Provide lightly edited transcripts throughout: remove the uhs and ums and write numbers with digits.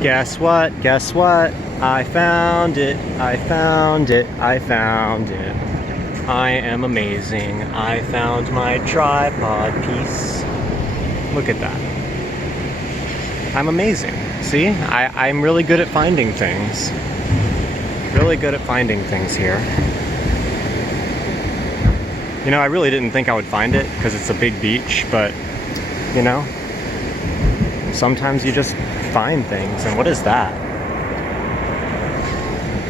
Guess what? Guess what? I found it. I found it. I found it. I am amazing. I found my tripod piece. Look at that. I'm amazing. See? I'm really good at finding things. Really good at finding things here. You know, I really didn't think I would find it because it's a big beach, but, you know, sometimes you just find things. And what is that?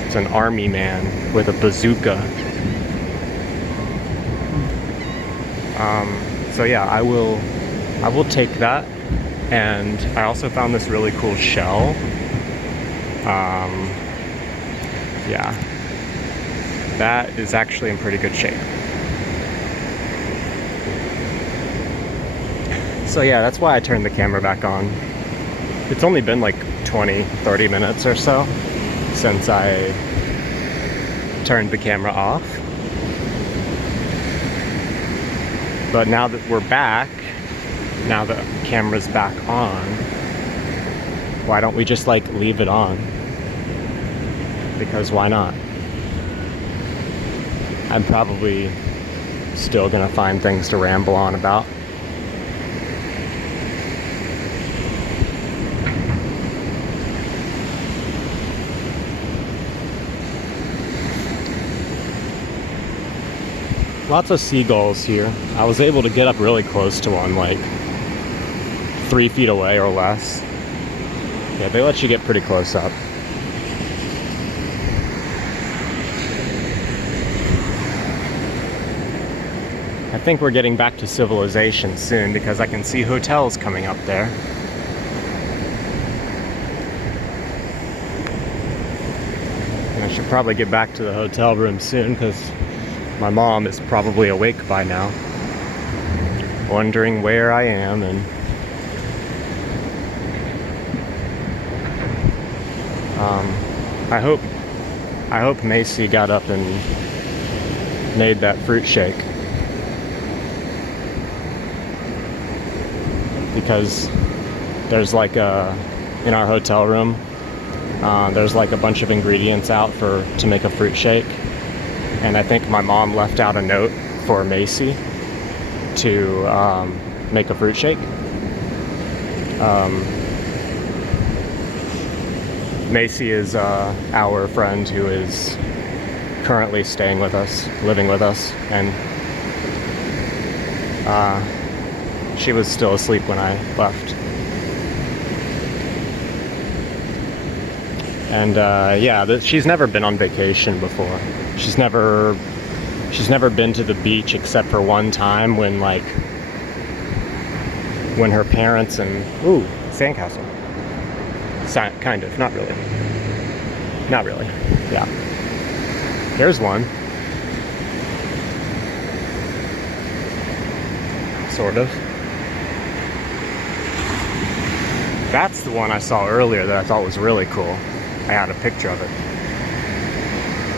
It's an army man with a bazooka. So yeah, I will take that. And I also found this really cool shell. Yeah, that is actually in pretty good shape. So yeah, that's why I turned the camera back on. It's only been like 20-30 minutes or so since I turned the camera off. But now that we're back, now the camera's back on, why don't we just like leave it on? Because why not? I'm probably still gonna find things to ramble on about. Lots of seagulls here. I was able to get up really close to one, like 3 feet away or less. Yeah, they let you get pretty close up. I think we're getting back to civilization soon because I can see hotels coming up there. And I should probably get back to the hotel room soon because my mom is probably awake by now, wondering where I am. And I hope Macy got up and made that fruit shake, because there's like in our hotel room, there's like a bunch of ingredients out to make a fruit shake. And I think my mom left out a note for Macy to make a fruit shake. Macy is our friend who is currently staying with us, living with us, and she was still asleep when I left. And yeah, she's never been on vacation before. She's never been to the beach except for one time when her parents and sandcastle. Kind of, not really. Not really. Yeah. There's one. Sort of. That's the one I saw earlier that I thought was really cool. I had a picture of it.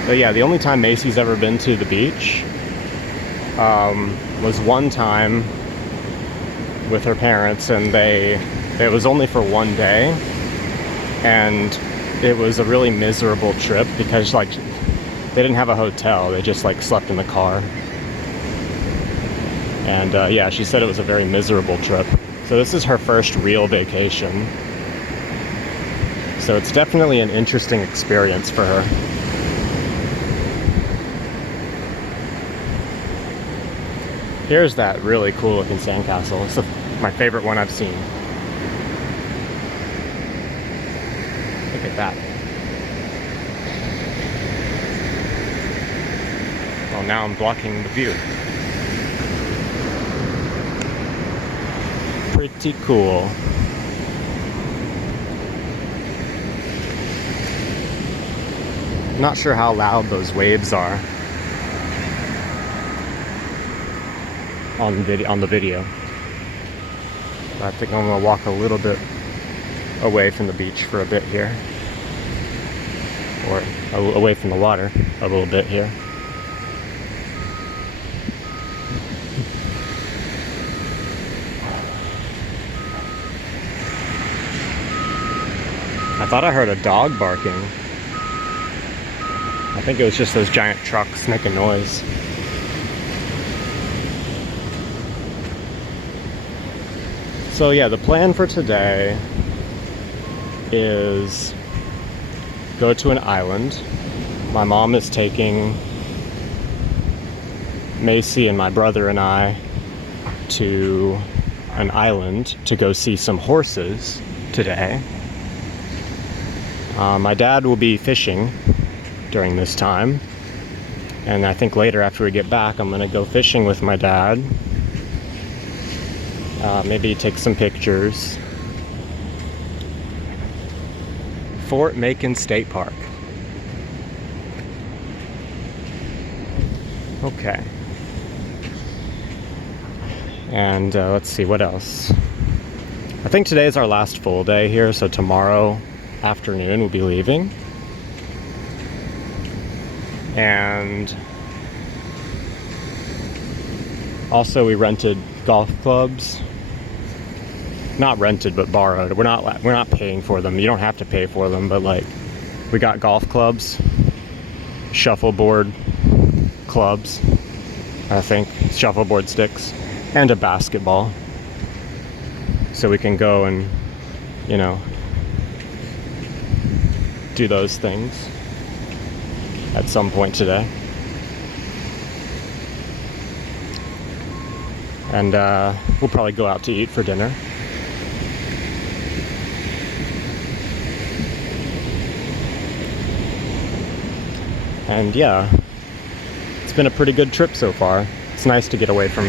But yeah, the only time Macy's ever been to the beach was one time with her parents, and it was only for one day, and it was a really miserable trip because like they didn't have a hotel, they just like slept in the car. And yeah, she said it was a very miserable trip. So this is her first real vacation. So it's definitely an interesting experience for her. Here's that really cool looking sandcastle. It's my favorite one I've seen. Look at that. Well, now I'm blocking the view. Pretty cool. Not sure how loud those waves are on the video. But I think I'm gonna walk a little bit away from the beach for a bit here, or away from the water a little bit here. I thought I heard a dog barking. I think it was just those giant trucks making noise. So yeah, the plan for today is go to an island. My mom is taking Macy and my brother and I to an island to go see some horses today. My dad will be fishing during this time, and I think later after we get back I'm gonna go fishing with my dad. Maybe take some pictures. Fort Macon State Park. Okay. And let's see, what else? I think today is our last full day here, so tomorrow afternoon we'll be leaving. And also we rented golf clubs. Not rented, but borrowed. We're not paying for them. You don't have to pay for them, but like we got golf clubs, shuffleboard clubs, I think, shuffleboard sticks, and a basketball. So we can go and, you know, do those things at some point today. And we'll probably go out to eat for dinner. And yeah, it's been a pretty good trip so far. It's nice to get away from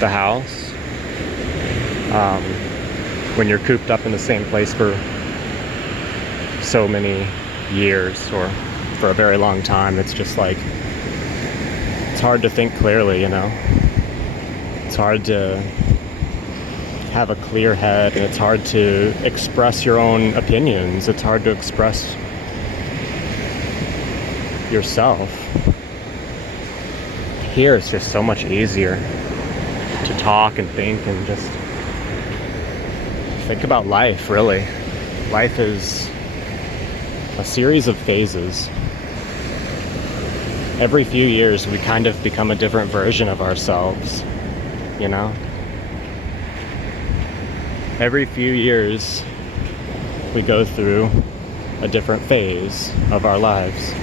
the house. When you're cooped up in the same place for so many years or for a very long time, it's just like, it's hard to think clearly, you know? It's hard to have a clear head, and it's hard to express your own opinions. It's hard to express yourself. Here it's just so much easier to talk and think and just think about life, really. Life is a series of phases. Every few years we kind of become a different version of ourselves, you know? Every few years we go through a different phase of our lives.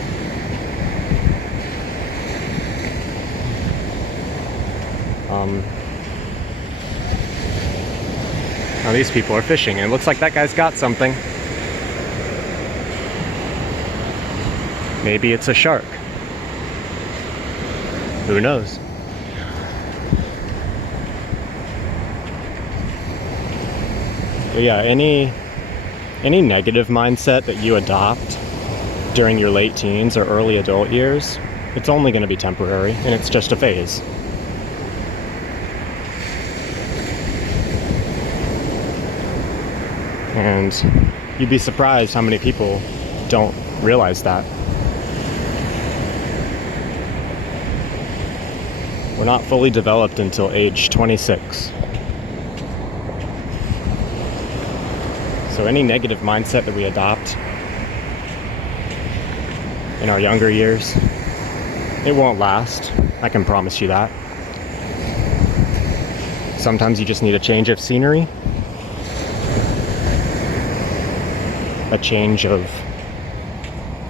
Now these people are fishing, and it looks like that guy's got something. Maybe it's a shark. Who knows? But yeah, any negative mindset that you adopt during your late teens or early adult years, it's only going to be temporary, and it's just a phase. And you'd be surprised how many people don't realize that. We're not fully developed until age 26. So any negative mindset that we adopt in our younger years, it won't last. I can promise you that. Sometimes you just need a change of scenery, a change of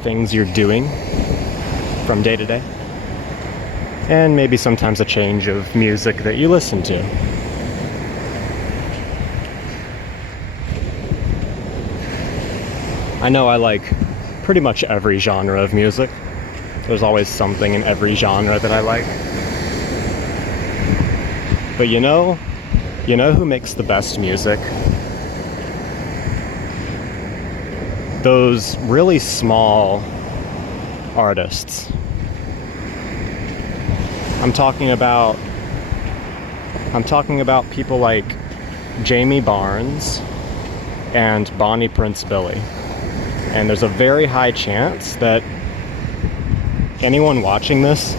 things you're doing from day to day, and maybe sometimes a change of music that you listen to. I know I like pretty much every genre of music. There's always something in every genre that I like. But you know who makes the best music? Those really small artists. I'm talking about people like Jamie Barnes and Bonnie Prince Billy. And there's a very high chance that anyone watching this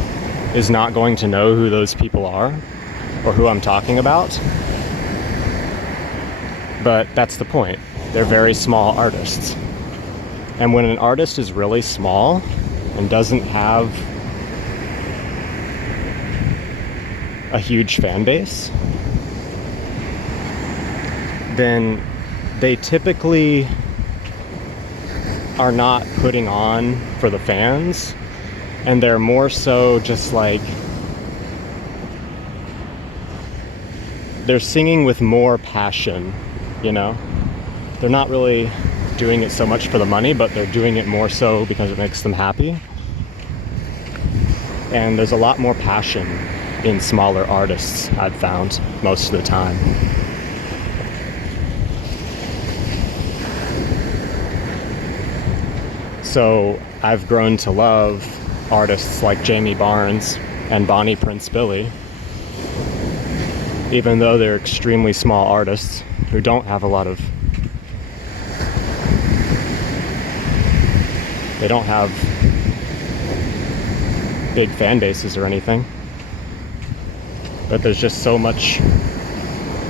is not going to know who those people are or who I'm talking about. But that's the point. They're very small artists. And when an artist is really small and doesn't have a huge fan base, then they typically are not putting on for the fans, and they're more so just like, they're singing with more passion, you know? They're not really doing it so much for the money, but they're doing it more so because it makes them happy. And there's a lot more passion in smaller artists, I've found, most of the time. So I've grown to love artists like Jamie Barnes and Bonnie Prince Billy, even though they're extremely small artists who don't have a lot of, they don't have big fan bases or anything, but there's just so much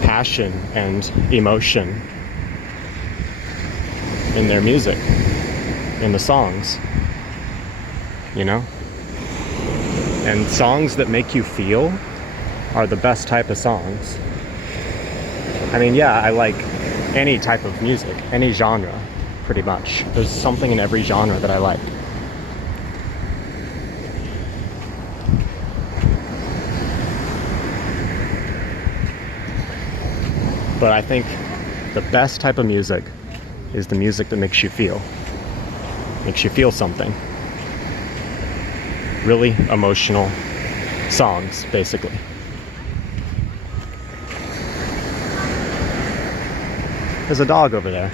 passion and emotion in their music, in the songs, you know? And songs that make you feel are the best type of songs. I mean, yeah, I like any type of music, any genre, pretty much. There's something in every genre that I like. But I think the best type of music is the music that makes you feel something. Really emotional songs, basically. There's a dog over there.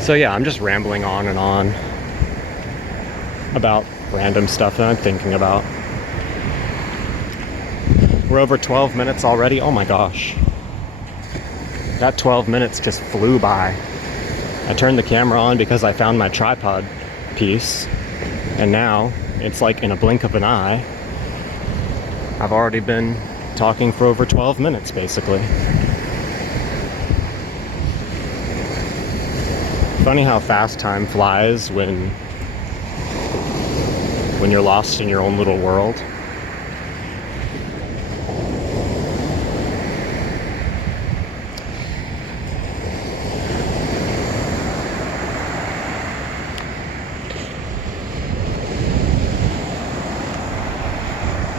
So yeah, I'm just rambling on and on about random stuff that I'm thinking about. We're over 12 minutes already. Oh my gosh. That 12 minutes just flew by. I turned the camera on because I found my tripod piece, and now it's like in a blink of an eye, I've already been talking for over 12 minutes, basically. Funny how fast time flies when you're lost in your own little world.